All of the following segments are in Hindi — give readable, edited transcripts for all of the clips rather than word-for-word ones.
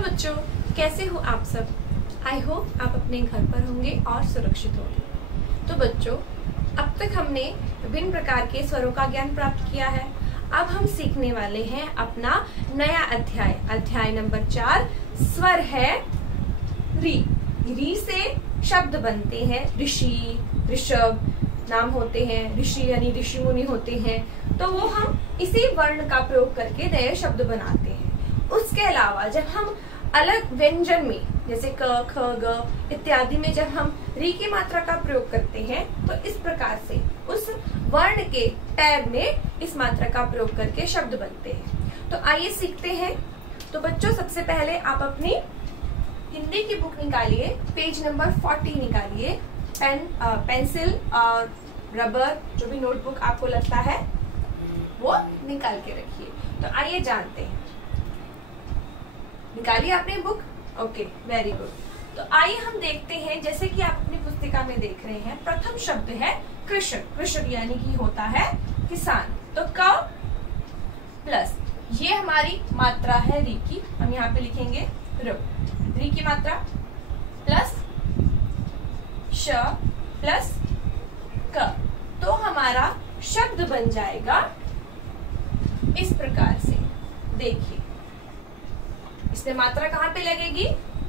हेलो बच्चों, कैसे हो आप सब। आई होप आप अपने घर पर होंगे और सुरक्षित होंगे। तो बच्चों, अब तक हमने विभिन्न प्रकार के स्वरों का ज्ञान प्राप्त किया है। अब हम सीखने वाले हैं अपना नया अध्याय नंबर 4। स्वर है री। री से शब्द बनते हैं। ऋषि, ऋषभ नाम होते हैं। ऋषि यानी ऋषि मुनि होते हैं। तो वो हम इसी वर्ण का प्रयोग करके नए शब्द बनाते हैं। उसके अलावा जब हम अलग व्यंजन में जैसे क, ख, ग इत्यादि में जब हम री की मात्रा का प्रयोग करते हैं तो इस प्रकार से उस वर्ण के पैर में इस मात्रा का प्रयोग करके शब्द बनते हैं। तो आइए सीखते हैं। तो बच्चों, सबसे पहले आप अपनी हिंदी की बुक निकालिए, पेज नंबर 40 निकालिए। पेंसिल और रबर, जो भी नोटबुक आपको लगता है वो निकाल के रखिए। तो आइए जानते हैं। निकालिए आपने बुक। Okay, very good. तो आइए हम देखते हैं, जैसे कि आप अपनी पुस्तिका में देख रहे हैं, प्रथम शब्द है कृषक। कृषक यानी कि होता है किसान। तो क प्लस ये हमारी मात्रा है री की, हम यहाँ पे लिखेंगे र। री की मात्रा प्लस श प्लस क, तो हमारा शब्द बन जाएगा इस प्रकार से। देखिए, इसमें मात्रा कहाँ पे लगेगी?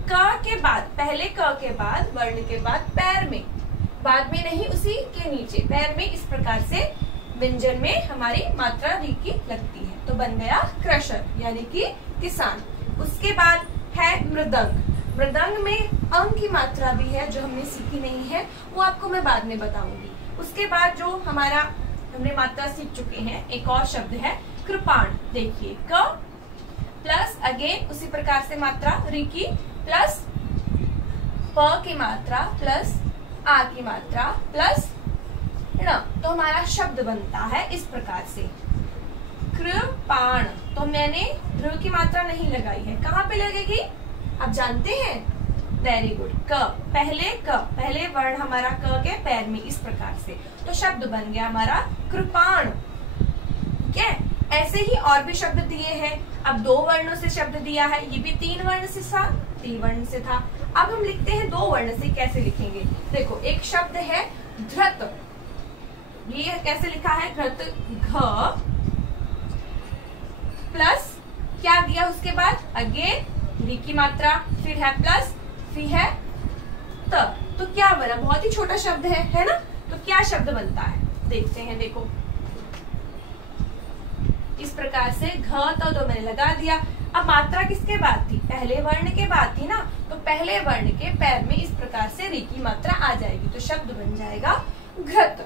क के बाद, पहले क के बाद, वर्ण के बाद पैर में, बाद में नहीं, उसी के नीचे पैर में। इस प्रकार से व्यंजन में हमारी मात्रा री की लगती है। तो बन गया कृषक यानी कि किसान। उसके बाद है मृदंग। मृदंग में अंग की मात्रा भी है जो हमने सीखी नहीं है, वो आपको मैं बाद में बताऊंगी। उसके बाद जो हमारा हमने मात्रा सीख चुके हैं, एक और शब्द है कृपाण। देखिए, क प्लस अगेन उसी प्रकार से मात्रा री की प्लस प की मात्रा प्लस आ की मात्रा प्लस ण, तो हमारा शब्द बनता है इस प्रकार से कृपाण। तो मैंने ऋ की मात्रा नहीं लगाई है, कहाँ पे लगेगी आप जानते हैं? वेरी गुड, क। पहले वर्ण हमारा क के पैर में, इस प्रकार से। तो शब्द बन गया हमारा कृपाण। ठीक है, ऐसे ही और भी शब्द दिए हैं। अब 2 वर्णों से शब्द दिया है, ये भी 3 वर्ण से था, 3 वर्ण से था। अब हम लिखते हैं 2 वर्ण से। कैसे लिखेंगे? देखो, एक शब्द है धृत। ये कैसे लिखा है? धृत, घ प्लस क्या दिया उसके बाद? अगेन री की मात्रा, फिर है प्लस, फिर है त। तो क्या बना? बहुत ही छोटा शब्द है ना? तो क्या शब्द बनता है देखते हैं। देखो, इस प्रकार से घ तो मैंने लगा दिया। अब मात्रा किसके बाद थी? पहले वर्ण के बाद थी ना, तो पहले वर्ण के पैर में इस प्रकार से री की मात्रा आ जाएगी, तो शब्द बन जाएगा घृत।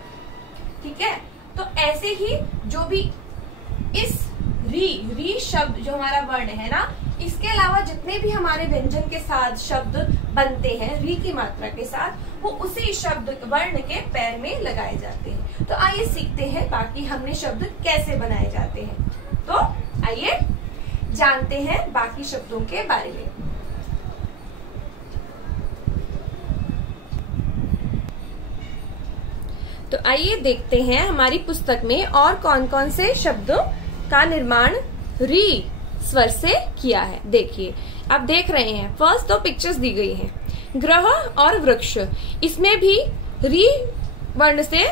ठीक है, तो ऐसे ही जो भी इस री शब्द जो हमारा वर्ण है ना, इसके अलावा जितने भी हमारे व्यंजन के साथ शब्द बनते हैं री की मात्रा के साथ, वो उसी शब्द वर्ण के पैर में लगाए जाते हैं। तो आइए सीखते हैं बाकी हमने शब्द कैसे बनाए जाते हैं। तो आइए जानते हैं बाकी शब्दों के बारे में। तो आइए देखते हैं हमारी पुस्तक में और कौन कौन से शब्दों का निर्माण री स्वर से किया है। देखिए, आप देख रहे हैं, फर्स्ट 2 पिक्चर्स दी गई हैं, ग्रह और वृक्ष। इसमें भी री वर्ण से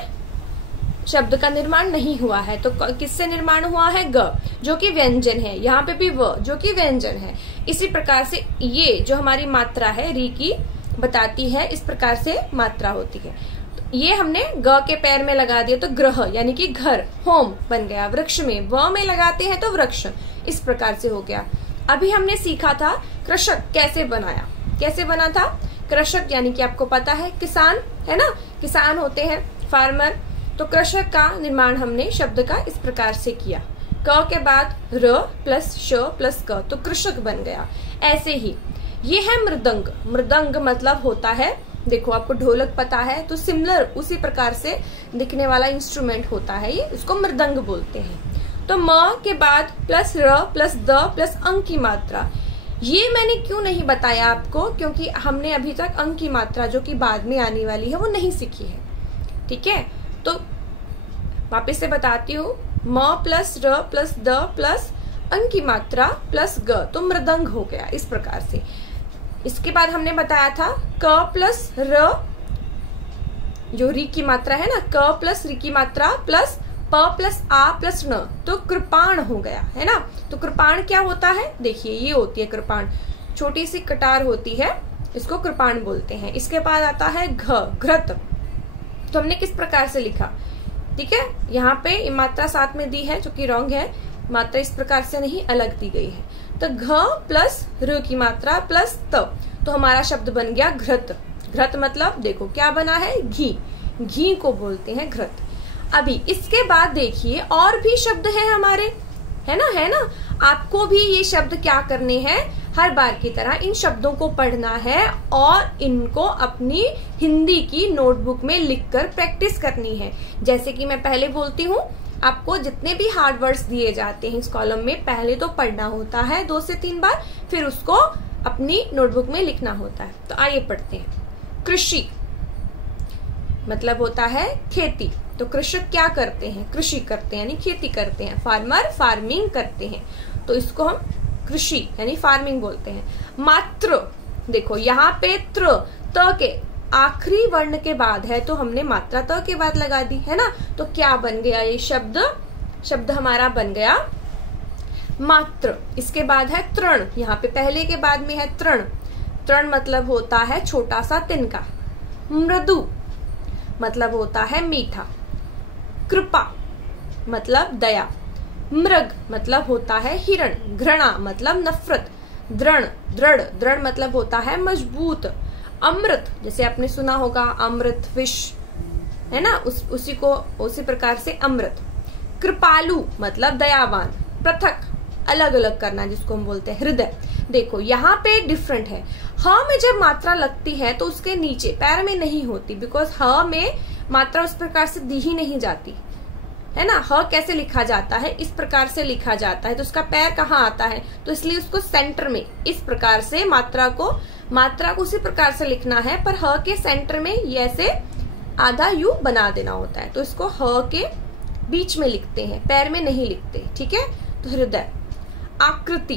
शब्द का निर्माण नहीं हुआ है। तो किससे निर्माण हुआ है? ग, जो कि व्यंजन है। यहाँ पे भी व, जो कि व्यंजन है। इसी प्रकार से ये जो हमारी मात्रा है री की बताती है, इस प्रकार से मात्रा होती है। तो ये हमने ग के पैर में लगा दिया, तो ग्रह यानी कि घर, होम बन गया। वृक्ष में व में लगाते हैं तो वृक्ष, इस प्रकार से हो गया। अभी हमने सीखा था कृषक कैसे बनाया। कैसे बना था? कृषक यानी कि आपको पता है किसान, है ना? किसान होते हैं, फार्मर। तो कृषक का निर्माण हमने शब्द का इस प्रकार से किया। क के बाद र प्लस श प्लस क, तो कृषक बन गया। ऐसे ही ये है मृदंग। मृदंग मतलब होता है, देखो आपको ढोलक पता है, तो सिमिलर उसी प्रकार से दिखने वाला इंस्ट्रूमेंट होता है ये, इसको मृदंग बोलते हैं। तो म के बाद प्लस र प्लस द प्लस अंग की मात्रा। ये मैंने क्यों नहीं बताया आपको? क्योंकि हमने अभी तक अंग की मात्रा जो कि बाद में आने वाली है वो नहीं सीखी है। ठीक है, तो वापस से बताती हूँ, म प्लस र प्लस द प्लस अंग की मात्रा प्लस ग, तो मृदंग हो गया इस प्रकार से। इसके बाद हमने बताया था क प्लस र, जो री की मात्रा है ना, क प्लस री की मात्रा प्लस प प्लस आ प्लस न, तो कृपाण हो गया है ना। तो कृपाण क्या होता है, देखिए ये होती है कृपाण, छोटी सी कटार होती है, इसको कृपाण बोलते हैं। इसके बाद आता है घ, घृत। तो हमने किस प्रकार से लिखा, ठीक है, यहाँ पे मात्रा साथ में दी है जो कि रॉन्ग है, मात्रा इस प्रकार से नहीं, अलग दी गई है। तो घ प्लस र की मात्रा प्लस त, तो हमारा शब्द बन गया घृत। घृत मतलब देखो क्या बना है, घी, घी को बोलते हैं घृत। अभी इसके बाद देखिए और भी शब्द हैं हमारे, है ना, आपको भी ये शब्द क्या करने हैं, हर बार की तरह इन शब्दों को पढ़ना है और इनको अपनी हिंदी की नोटबुक में लिखकर प्रैक्टिस करनी है। जैसे कि मैं पहले बोलती हूँ, आपको जितने भी हार्ड वर्ड्स दिए जाते हैं इस कॉलम में, पहले तो पढ़ना होता है 2 से 3 बार, फिर उसको अपनी नोटबुक में लिखना होता है। तो आइए पढ़ते हैं। कृषि मतलब होता है खेती, तो कृषक क्या करते हैं, कृषि करते हैं यानी खेती करते हैं, फार्मर फार्मिंग करते हैं, तो इसको हम कृषि यानी फार्मिंग बोलते हैं। मात्र, देखो यहाँ पे त्र, त के आखिरी वर्ण के बाद है, तो हमने मात्रा त के बाद लगा दी है ना, तो क्या बन गया ये शब्द हमारा बन गया मात्र। इसके बाद है तृण, यहाँ पे पहले के बाद में है तृण, तृण मतलब होता है छोटा सा तिनका। मृदु मतलब होता है मीठा। कृपा मतलब दया। मृग मतलब होता है हिरण। घृणा मतलब नफरत। दृढ़, दृढ़ मतलब होता है मजबूत। अमृत, जैसे आपने सुना होगा अमृत विष, है ना, उसी प्रकार से अमृत। कृपालु मतलब दयावान। पृथक अलग अलग करना, जिसको हम बोलते हैं हृदय। देखो यहाँ पे डिफरेंट है, ह में जब मात्रा लगती है तो उसके नीचे पैर में नहीं होती, बिकॉज ह में मात्रा उस प्रकार से दी ही नहीं जाती है ना। ह कैसे लिखा जाता है, इस प्रकार से लिखा जाता है, तो उसका पैर कहाँ आता है, तो इसलिए उसको सेंटर में इस प्रकार से मात्रा को उसी प्रकार से लिखना है, पर ह के सेंटर में ये ऐसे आधा यू बना देना होता है, तो इसको ह के बीच में लिखते हैं, पैर में नहीं लिखते, ठीक है। तो हृदय। आकृति,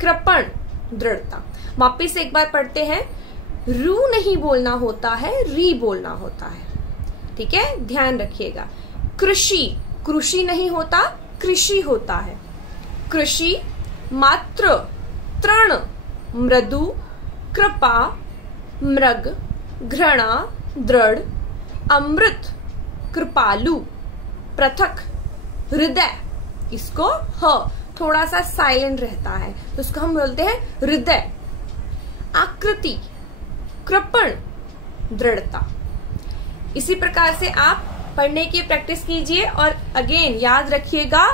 कृपण, दृढ़ता। वापिस एक बार पढ़ते हैं, रू नहीं बोलना होता है, री बोलना होता है, ठीक है, ध्यान रखिएगा। कृषि, कृषि नहीं होता, कृषि होता है। कृषि, मात्र, तृण, मृदु, कृपा, मृग, घृणा, दृढ़, अमृत, कृपालु, पृथक, हृदय। इसको ह थोड़ा सा साइलेंट रहता है, तो उसको हम बोलते हैं हृदय। आकृति, कृपण, दृढ़ता। इसी प्रकार से आप पढ़ने की प्रैक्टिस कीजिए और अगेन याद रखिएगा,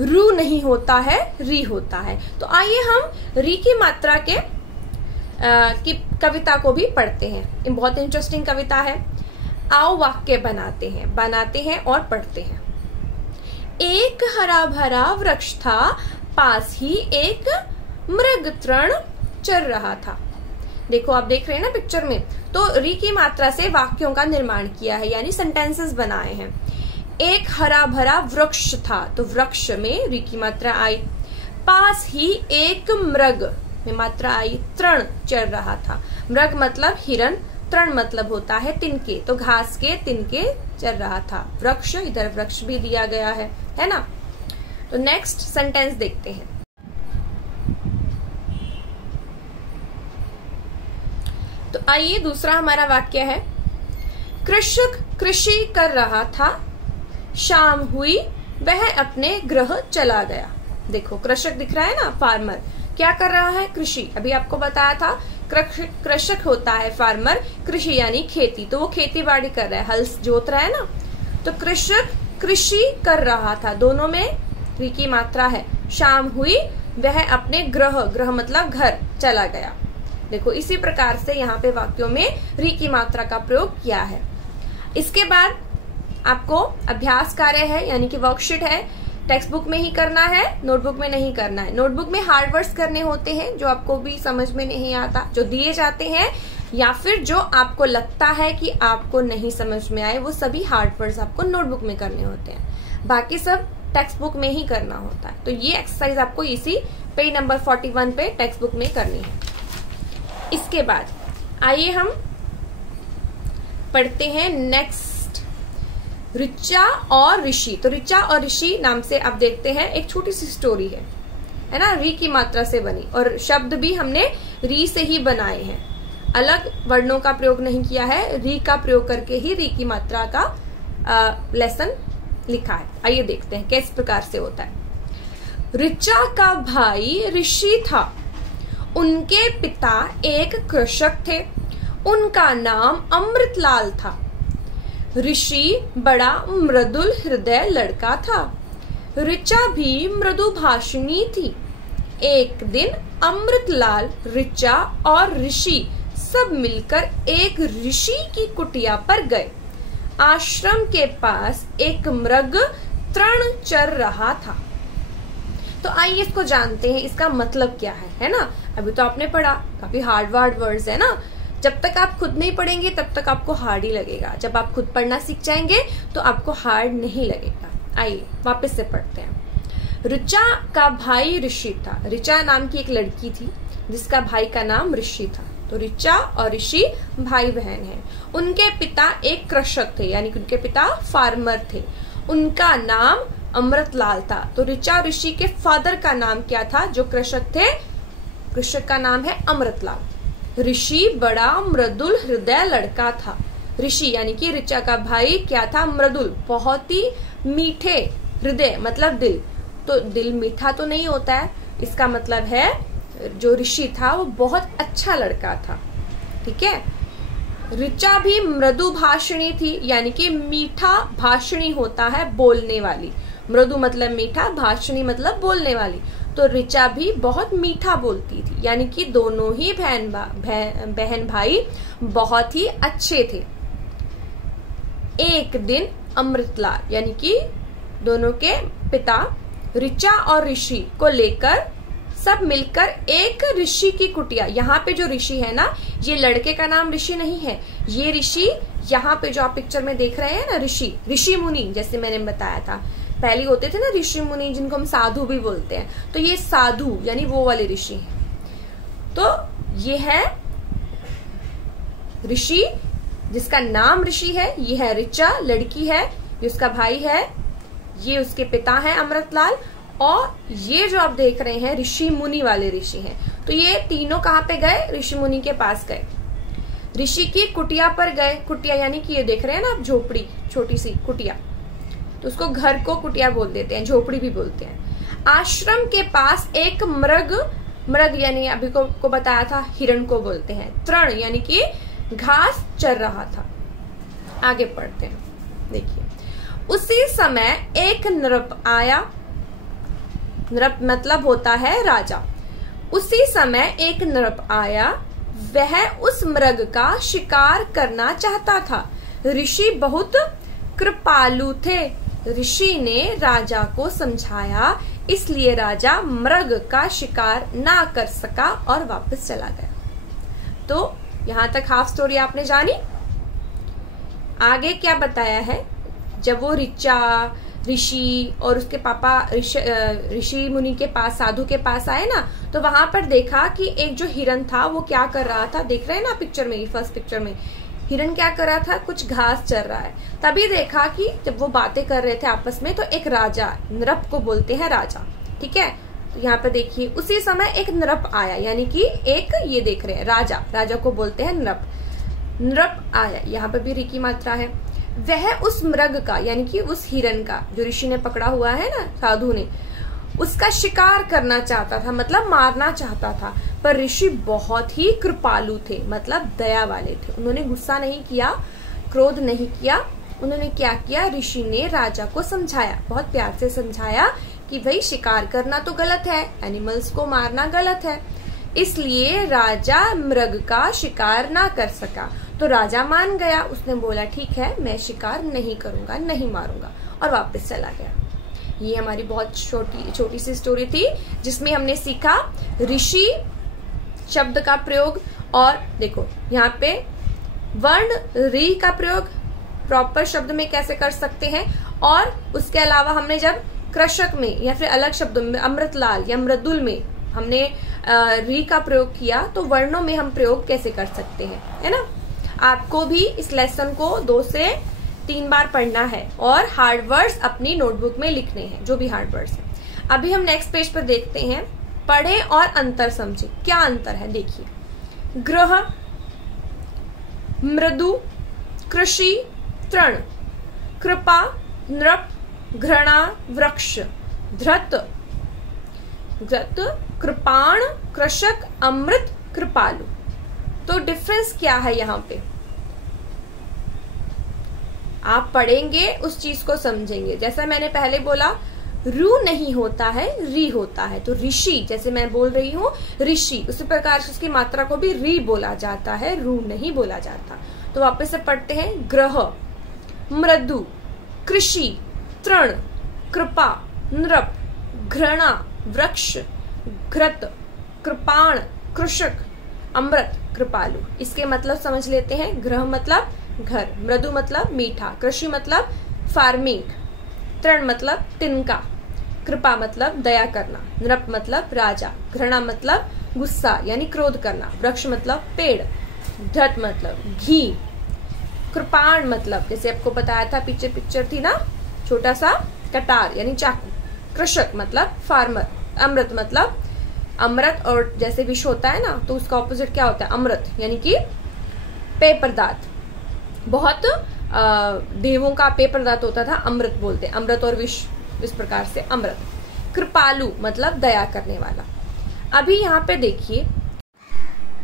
रू नहीं होता है, री होता है। तो आइए हम री की मात्रा के की कविता को भी पढ़ते हैं। बहुत इंटरेस्टिंग कविता है। आओ वाक्य बनाते हैं और पढ़ते हैं। एक हरा भरा वृक्ष था, पास ही एक मृग तृण चर रहा था। देखो आप देख रहे हैं ना पिक्चर में, तो री की मात्रा से वाक्यों का निर्माण किया है, यानी सेंटेंसेस बनाए हैं। एक हरा भरा वृक्ष था, तो वृक्ष में री की मात्रा आई। पास ही एक मृग में मात्रा आई, तृण चर रहा था। मृग मतलब हिरन, तृण मतलब होता है तिनके, तो घास के तिनके चर रहा था। वृक्ष, इधर वृक्ष भी दिया गया है ना। तो नेक्स्ट सेंटेंस देखते हैं। तो आइए दूसरा हमारा वाक्य है, कृषक कृषि कर रहा था, शाम हुई वह अपने गृह चला गया। देखो कृषक दिख रहा है ना, फार्मर क्या कर रहा है, कृषि। अभी आपको बताया था कृषक होता है फार्मर, कृषि यानी खेती, तो वो खेती बाड़ी कर रहा है, हल जोत रहा है ना। तो कृषक कृषि कर रहा था, दोनों में री की मात्रा है। शाम हुई वह अपने गृह मतलब घर चला गया। देखो इसी प्रकार से यहाँ पे वाक्यों में री की मात्रा का प्रयोग किया है। इसके बाद आपको अभ्यास कार्य है, यानी कि वर्कशीट है, टेक्स्ट बुक में ही करना है, नोटबुक में नहीं करना है। नोटबुक में हार्ड वर्ड्स करने होते हैं जो आपको भी समझ में नहीं आता, जो दिए जाते हैं, या फिर जो आपको लगता है कि आपको नहीं समझ में आए, वो सभी हार्ड वर्ड्स आपको नोटबुक में करने होते हैं। बाकी सब टेक्स्ट बुक में ही करना होता है। तो ये एक्सरसाइज आपको इसी पेज नंबर 41 पे टेक्स्ट बुक में करनी है। इसके बाद आइए हम पढ़ते हैं नेक्स्ट, ऋचा और ऋषि। तो ऋचा और ऋषि नाम से आप देखते हैं एक छोटी सी स्टोरी है ना, री की मात्रा से बनी, और शब्द भी हमने री से ही बनाए हैं, अलग वर्णों का प्रयोग नहीं किया है, री का प्रयोग करके ही री की मात्रा का लेसन लिखा है। आइए देखते हैं किस प्रकार से होता है। ऋचा का भाई ऋषि था। उनके पिता एक कृषक थे। उनका नाम अमृतलाल था। ऋषि बड़ा मृदुल हृदय लड़का था। ऋचा भी मृदु भाषिणी थी। एक दिन अमृतलाल, ऋचा और ऋषि सब मिलकर एक ऋषि की कुटिया पर गए। आश्रम के पास एक मृग तृण चर रहा था। तो आइए इसको जानते हैं, इसका मतलब क्या है ना। अभी तो आपने पढ़ा, काफी हार्ड वर्ड्स है ना। जब तक आप खुद नहीं पढ़ेंगे तब तक आपको हार्ड ही लगेगा, जब आप खुद पढ़ना सीख जाएंगे तो आपको हार्ड नहीं लगेगा। आइए वापस से पढ़ते हैं। ऋचा का भाई ऋषि था। ऋचा नाम की एक लड़की थी जिसका भाई का नाम ऋषि था। तो ऋचा और ऋषि भाई बहन हैं। उनके पिता एक कृषक थे, यानी कि उनके पिता फार्मर थे। उनका नाम अमृतलाल था। तो ऋचा और ऋषि के फादर का नाम क्या था, जो कृषक थे, कृषक का नाम है अमृतलाल। ऋषि बड़ा मृदुल हृदय लड़का था। ऋषि यानी कि ऋचा का भाई क्या था, मृदुल, बहुत ही मीठे, हृदय मतलब दिल। तो दिल मीठा तो नहीं होता है, इसका मतलब है जो ऋषि था वो बहुत अच्छा लड़का था। ठीक है। ऋचा भी मृदु भाषिणी थी, यानी कि मीठा, भाषिणी होता है बोलने वाली, मृदु मतलब मीठा, भाषिणी मतलब बोलने वाली। तो ऋचा भी बहुत मीठा बोलती थी, यानी कि दोनों ही बहन भाई बहुत ही अच्छे थे। एक दिन अमृतलाल यानी कि दोनों के पिता ऋचा और ऋषि को लेकर सब मिलकर एक ऋषि की कुटिया, यहाँ पे जो ऋषि है ना, ये लड़के का नाम ऋषि नहीं है, ये ऋषि यहाँ पे जो आप पिक्चर में देख रहे हैं ना, ऋषि मुनि, जैसे मैंने बताया था पहले होते थे ना ऋषि मुनि, जिनको हम साधु भी बोलते हैं। तो ये साधु यानी वो वाले ऋषि हैं। तो ये है ऋषि जिसका नाम ऋषि है, ये है ऋचा लड़की है, ये उसका भाई है, ये उसके पिता है अमृतलाल, और ये जो आप देख रहे हैं ऋषि मुनि वाले ऋषि हैं। तो ये तीनों कहाँ पे गए, ऋषि मुनि के पास गए, ऋषि की कुटिया पर गए। कुटिया यानी कि ये देख रहे हैं ना आप, झोपड़ी, छोटी सी कुटिया, तो उसको घर को कुटिया बोल देते हैं, झोपड़ी भी बोलते हैं। आश्रम के पास एक मृग यानी अभी को बताया था हिरण को बोलते हैं। तृण यानी कि घास चर रहा था। आगे पढ़ते हैं, देखिए। उसी समय एक नृप आया। नृप मतलब होता है राजा। उसी समय एक नृप आया, वह उस मृग का शिकार करना चाहता था। ऋषि बहुत कृपालु थे। ऋषि ने राजा को समझाया, इसलिए राजा मृग का शिकार ना कर सका और वापस चला गया। तो यहाँ तक हाफ स्टोरी आपने जानी। आगे क्या बताया है, जब वो ऋषि और उसके पापा ऋषि मुनि के पास, साधु के पास आए ना, तो वहां पर देखा कि एक जो हिरन था वो क्या कर रहा था, देख रहे हैं ना पिक्चर में, फर्स्ट पिक्चर में हिरन क्या कर रहा था, कुछ घास चर रहा है। तभी देखा कि जब वो बातें कर रहे थे आपस में, तो एक राजा, नृप को बोलते हैं राजा, ठीक है। तो यहाँ पे देखिए, उसी समय एक नृप आया, यानी कि एक, ये देख रहे हैं राजा को बोलते हैं नृप आया, यहाँ पे भी री की मात्रा है। वह उस मृग का यानी कि उस हिरन का, जो ऋषि ने पकड़ा हुआ है ना, साधु ने, उसका शिकार करना चाहता था, मतलब मारना चाहता था। पर ऋषि बहुत ही कृपालु थे, मतलब दया वाले थे। उन्होंने गुस्सा नहीं किया, क्रोध नहीं किया। उन्होंने क्या किया, ऋषि ने राजा को समझाया, बहुत प्यार से समझाया कि भाई शिकार करना तो गलत है, एनिमल्स को मारना गलत है, इसलिए राजा मृग का शिकार ना कर सका। तो राजा मान गया, उसने बोला ठीक है, मैं शिकार नहीं करूंगा, नहीं मारूंगा, और वापस चला गया। ये हमारी बहुत छोटी सी स्टोरी थी, जिसमें हमने सीखा ऋषि शब्द का प्रयोग। और देखो यहाँ पे वर्ण री का प्रयोग प्रॉपर शब्द में कैसे कर सकते हैं, और उसके अलावा हमने जब कृषक में या फिर अलग शब्दों में अमृतलाल या मृदुल में हमने री का प्रयोग किया, तो वर्णों में हम प्रयोग कैसे कर सकते हैं, है ना। आपको भी इस लेसन को 2 से 3 बार पढ़ना है और हार्ड वर्ड्स अपनी नोटबुक में लिखने हैं, जो भी हार्ड वर्ड्स हैं। अभी हम नेक्स्ट पेज पर देखते हैं, पढ़े और अंतर समझे। क्या अंतर है देखिए, ग्रह, मृदु, कृषि, तृण, कृपा, नृप, घृणा, वृक्ष, धृत, कृपाण, कृषक, अमृत, कृपालु। तो डिफरेंस क्या है यहाँ पे, आप पढ़ेंगे उस चीज को समझेंगे। जैसा मैंने पहले बोला, रू नहीं होता है, री होता है। तो ऋषि, जैसे मैं बोल रही हूँ ऋषि, उसी प्रकार से उसकी मात्रा को भी री बोला जाता है, रू नहीं बोला जाता। तो वापस से पढ़ते हैं, ग्रह, मृदु, कृषि, तृण, कृपा, नृप, घृणा, वृक्ष, घृत, कृपाण, कृषक, अमृत, कृपालु। इसके मतलब समझ लेते हैं। ग्रह मतलब घर, मृदु मतलब मीठा, कृषि मतलब फार्मिंग, तृण मतलब तिनका, कृपा मतलब दया करना, नृप मतलब राजा, घृणा मतलब गुस्सा यानी क्रोध करना, वृक्ष मतलब पेड़, धृत मतलब घी, कृपाण मतलब जैसे आपको बताया था, पीछे पिक्चर थी ना, छोटा सा कटार यानी चाकू, कृषक मतलब फार्मर, अमृत मतलब अमृत, और जैसे विष होता है ना तो उसका ऑपोजिट क्या होता है, अमृत यानी कि पेय पदार्थ। बहुत देवों का पेय पदार्थ होता था, अमृत बोलते, अमृत और विष, इस प्रकार से अमृत। कृपालु मतलब दया करने वाला। अभी यहाँ पे देखिए,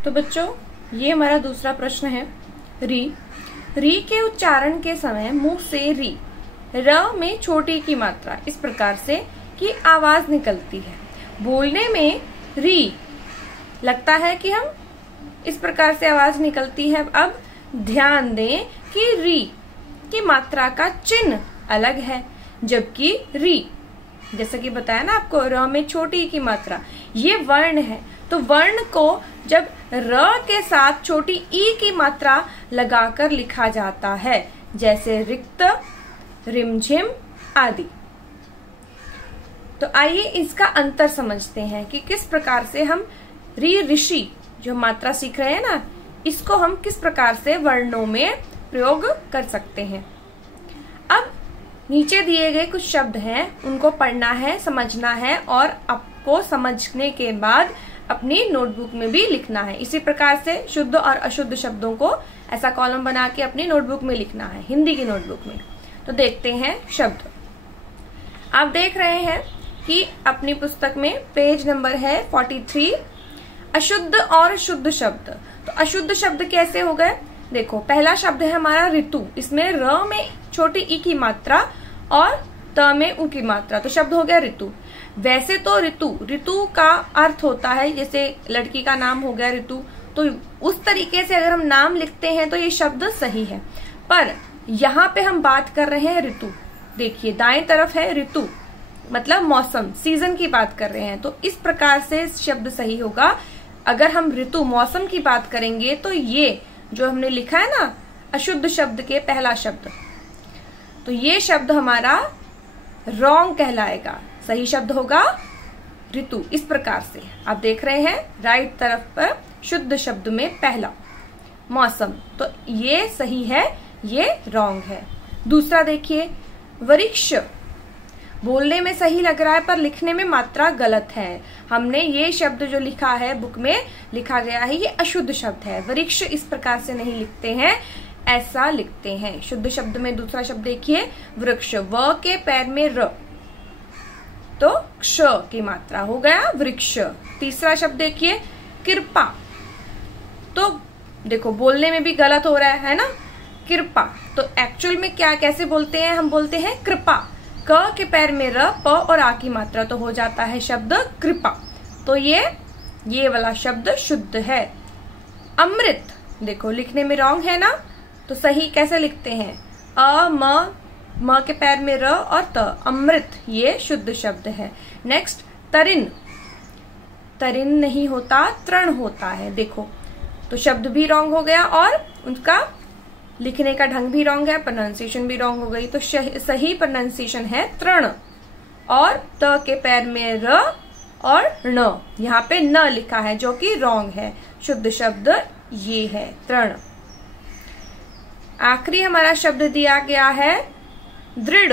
तो बच्चों ये हमारा दूसरा प्रश्न है, री। री के उच्चारण के समय मुंह से री, र में छोटी की मात्रा इस प्रकार से की आवाज निकलती है। बोलने में री लगता है कि हम इस प्रकार से आवाज निकलती है। अब ध्यान दें कि री की मात्रा का चिन्ह अलग है, जबकि री, जैसा कि बताया ना आपको, र में छोटी की मात्रा, ये वर्ण है। तो वर्ण को जब र के साथ छोटी ई की मात्रा लगाकर लिखा जाता है, जैसे रिक्त, रिमझिम आदि। तो आइए इसका अंतर समझते हैं कि किस प्रकार से हम री, ऋषि जो मात्रा सीख रहे हैं ना, इसको हम किस प्रकार से वर्णों में प्रयोग कर सकते हैं। अब नीचे दिए गए कुछ शब्द हैं, उनको पढ़ना है, समझना है और आपको समझने के बाद अपनी नोटबुक में भी लिखना है। इसी प्रकार से शुद्ध और अशुद्ध शब्दों को ऐसा कॉलम बना के अपनी नोटबुक में लिखना है, हिंदी की नोटबुक में। तो देखते हैं शब्द। आप देख रहे हैं कि अपनी पुस्तक में पेज नंबर है 43, अशुद्ध और शुद्ध शब्द। तो अशुद्ध शब्द कैसे हो गए, देखो पहला शब्द है हमारा ऋतु, इसमें र में छोटी ई की मात्रा और त में उ की मात्रा, तो शब्द हो गया ऋतु। वैसे तो ऋतु का अर्थ होता है, जैसे लड़की का नाम हो गया ऋतु, तो उस तरीके से अगर हम नाम लिखते हैं तो ये शब्द सही है। पर यहाँ पे हम बात कर रहे हैं ऋतु, देखिए दाएं तरफ है ऋतु मतलब मौसम, सीजन की बात कर रहे हैं, तो इस प्रकार से शब्द सही होगा। अगर हम ऋतु, मौसम की बात करेंगे तो ये जो हमने लिखा है ना अशुद्ध शब्द के पहला शब्द, तो ये शब्द हमारा रॉन्ग कहलाएगा, सही शब्द होगा ऋतु। इस प्रकार से आप देख रहे हैं राइट तरफ पर शुद्ध शब्द में पहला मौसम, तो ये सही है, ये रॉन्ग है। दूसरा देखिए वृक्ष, बोलने में सही लग रहा है पर लिखने में मात्रा गलत है। हमने ये शब्द जो लिखा है बुक में लिखा गया है, ये अशुद्ध शब्द है। वृक्ष इस प्रकार से नहीं लिखते हैं, ऐसा लिखते हैं। शुद्ध शब्द में दूसरा शब्द देखिए वृक्ष, व के पैर में र, तो क्ष की मात्रा हो गया वृक्ष। तीसरा शब्द देखिए कृपा, तो देखो बोलने में भी गलत हो रहा है ना, कृपा, तो एक्चुअल में क्या कैसे बोलते हैं, हम बोलते हैं कृपा, क के पैर में र, प और आ की मात्रा, तो हो जाता है शब्द कृपा। तो ये वाला शब्द शुद्ध है। अमृत, देखो लिखने में रॉन्ग है ना, तो सही कैसे लिखते हैं, अ म के पैर में र और त, अमृत, ये शुद्ध शब्द है। नेक्स्ट तरिन, तरिन नहीं होता, तृण होता है, देखो तो शब्द भी रॉन्ग हो गया और उनका लिखने का ढंग भी रॉन्ग है, प्रोनाउंसिएशन भी रॉन्ग हो गई। तो सही प्रोनाउंसिएशन है तृण और त के पैर में र और ण, यहाँ पे न लिखा है जो कि रॉन्ग है। शुद्ध शब्द ये है तृण। आखिरी हमारा शब्द दिया गया है दृढ़।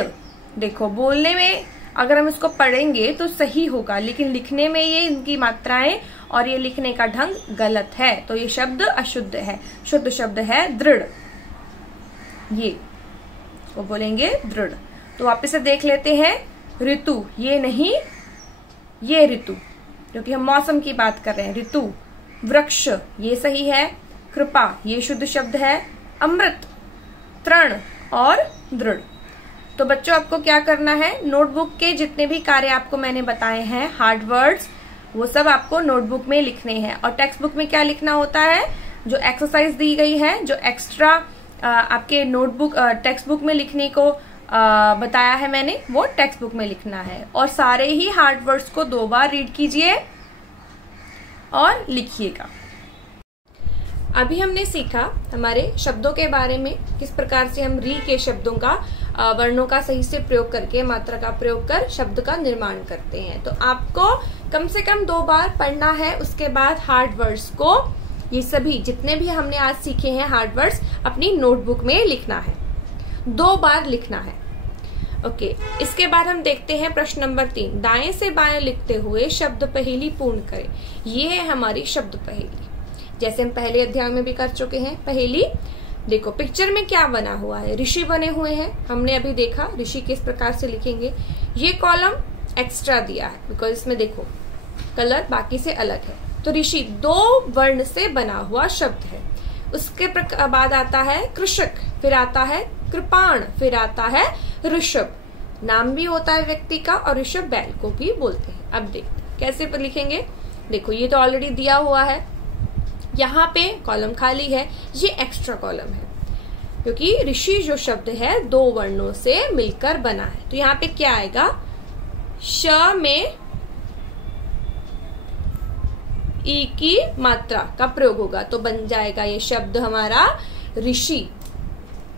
देखो बोलने में अगर हम इसको पढ़ेंगे तो सही होगा, लेकिन लिखने में ये इनकी मात्राएं और ये लिखने का ढंग गलत है, तो ये शब्द अशुद्ध है। शुद्ध शब्द है दृढ़। ये वो बोलेंगे दृढ़। तो वापस से देख लेते हैं। ऋतु ये नहीं, ये ऋतु, क्योंकि हम मौसम की बात कर रहे हैं। ऋतु। वृक्ष ये सही है। कृपा ये शुद्ध शब्द है। अमृत, तृण और दृढ़। तो बच्चों आपको क्या करना है, नोटबुक के जितने भी कार्य आपको मैंने बताए हैं हार्ड वर्ड्स, वो सब आपको नोटबुक में लिखने हैं। और टेक्स्ट बुक में क्या लिखना होता है, जो एक्सरसाइज दी गई है, जो एक्स्ट्रा आपके नोटबुक टेक्स्ट बुक में लिखने को बताया है मैंने, वो टेक्स्ट बुक में लिखना है। और सारे ही हार्ड वर्ड्स को 2 बार रीड कीजिए और लिखिएगा। अभी हमने सीखा हमारे शब्दों के बारे में, किस प्रकार से हम री के शब्दों का वर्णों का सही से प्रयोग करके, मात्रा का प्रयोग कर शब्द का निर्माण करते हैं। तो आपको कम से कम 2 बार पढ़ना है। उसके बाद हार्ड वर्ड्स को, ये सभी जितने भी हमने आज सीखे हैं हार्ड वर्ड्स, अपनी नोटबुक में लिखना है। 2 बार लिखना है। ओके, इसके बाद हम देखते हैं प्रश्न नंबर 3। दाएं से बाएं लिखते हुए शब्द पहेली पूर्ण करें। ये है हमारी शब्द पहेली, जैसे हम पहले अध्याय में भी कर चुके हैं पहेली। देखो पिक्चर में क्या बना हुआ है, ऋषि बने हुए हैं। हमने अभी देखा ऋषि किस प्रकार से लिखेंगे। ये कॉलम एक्स्ट्रा दिया है बिकॉज इसमें देखो कलर बाकी से अलग है। तो ऋषि 2 वर्ण से बना हुआ शब्द है। उसके बाद आता है कृषक, फिर आता है कृपाण, फिर आता है ऋषभ। नाम भी होता है व्यक्ति का, और ऋषभ बैल को भी बोलते हैं। अब देखते हैं कैसे लिखेंगे। देखो ये तो ऑलरेडी दिया हुआ है, यहाँ पे कॉलम खाली है, ये एक्स्ट्रा कॉलम है क्योंकि ऋषि जो शब्द है 2 वर्णों से मिलकर बना है। तो यहाँ पे क्या आएगा, श में ई की मात्रा का प्रयोग होगा, तो बन जाएगा ये शब्द हमारा ऋषि,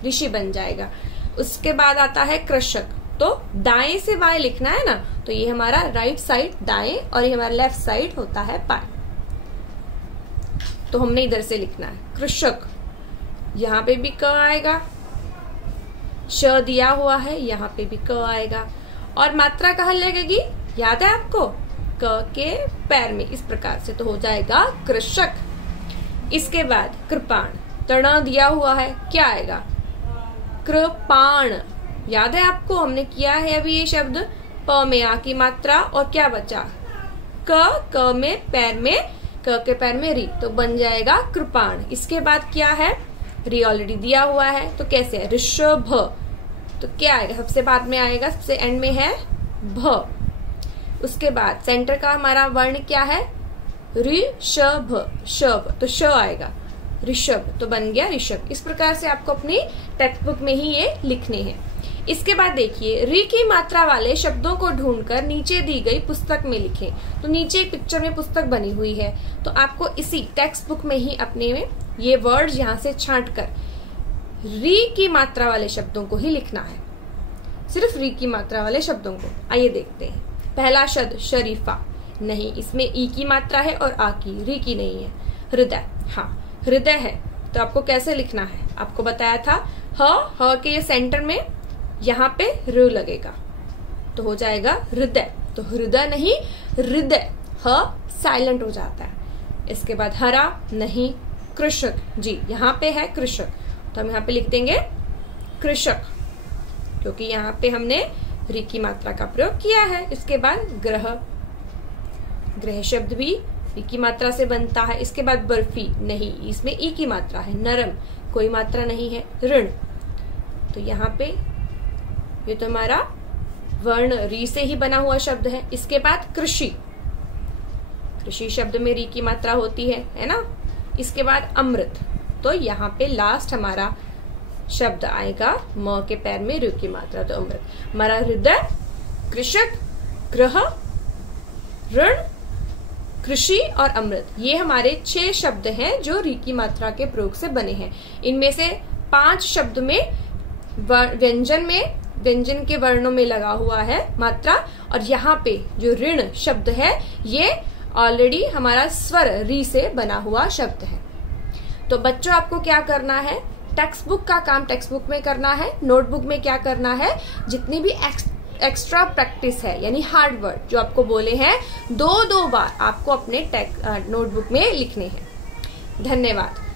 ऋषि बन जाएगा। उसके बाद आता है कृषक, तो दाएं से बाएं लिखना है ना, तो ये हमारा राइट साइड दाएं और ये हमारा लेफ्ट साइड होता है बाएं। तो हमने इधर से लिखना है कृषक। यहाँ पे भी क आएगा, श दिया हुआ है, यहाँ पे भी क आएगा। और मात्रा कहाँ लगेगी, याद है आपको, क के पैर में, इस प्रकार से। तो हो जाएगा कृषक। इसके बाद कृपाण, तड़ा दिया हुआ है, क्या आएगा, कृपाण। याद है आपको, हमने किया है अभी ये शब्द। प में आ की मात्रा और क्या बचा, क में पैर में, क के पैर में री, तो बन जाएगा कृपाण। इसके बाद क्या है, री ऑलरेडी दिया हुआ है, तो कैसे है, ऋषभ। तो क्या आएगा, सबसे बाद में आएगा, सबसे एंड में है भ। उसके बाद सेंटर का हमारा वर्ण क्या है, ऋषभ, शभ, तो श आएगा, ऋषभ, तो बन गया ऋषभ। इस प्रकार से आपको अपनी टेक्स्ट बुक में ही ये लिखने हैं। इसके बाद देखिए, री की मात्रा वाले शब्दों को ढूंढकर नीचे दी गई पुस्तक में लिखें। तो नीचे एक पिक्चर में पुस्तक बनी हुई है, तो आपको इसी टेक्स्ट बुक में ही अपने में ये वर्ड्स यहाँ से छांट कर री की मात्रा वाले शब्दों को ही लिखना है, सिर्फ री की मात्रा वाले शब्दों को। आइए देखते हैं। पहला शब्द शरीफा, नहीं, इसमें ई की मात्रा है और आ की, री की नहीं है। हृदय, हाँ हृदय है, तो आपको कैसे लिखना है, आपको बताया था ह के ये सेंटर में यहाँ पे ऋ लगेगा, तो हो जाएगा हृदय। तो हृदय नहीं, हृदय, ह साइलेंट हो जाता है। इसके बाद हरा, नहीं, कृषक, जी यहाँ पे है कृषक, तो हम यहाँ पे लिख देंगे कृषक, क्योंकि यहाँ पे हमने री की मात्रा का प्रयोग किया है। इसके बाद ग्रह, ग्रह शब्द भी ई की मात्रा से बनता है। इसके बाद बर्फी, नहीं, इसमें ई की मात्रा है। नरम, कोई मात्रा नहीं है। ऋण, तो यहाँ पे ये तो हमारा वर्ण री से ही बना हुआ शब्द है। इसके बाद कृषि, कृषि शब्द में री की मात्रा होती है ना। इसके बाद अमृत, तो यहाँ पे लास्ट हमारा शब्द आएगा म के पैर में ऋ की मात्रा, तो अमृत। हमारा हृदय, कृषक, ग्रह, ऋण, कृषि और अमृत, ये हमारे 6 शब्द हैं जो री की मात्रा के प्रयोग से बने हैं। इनमें से 5 शब्द में व्यंजन में व्यंजन के वर्णों में लगा हुआ है मात्रा, और यहाँ पे जो ऋण शब्द है ये ऑलरेडी हमारा स्वर री से बना हुआ शब्द है। तो बच्चों आपको क्या करना है, टेक्स्ट बुक का काम टेक्स्ट बुक में करना है, नोटबुक में क्या करना है, जितनी भी एक्स्ट्रा प्रैक्टिस है यानी हार्ड वर्ड जो आपको बोले हैं 2-2 बार आपको अपने नोटबुक में लिखने हैं। धन्यवाद।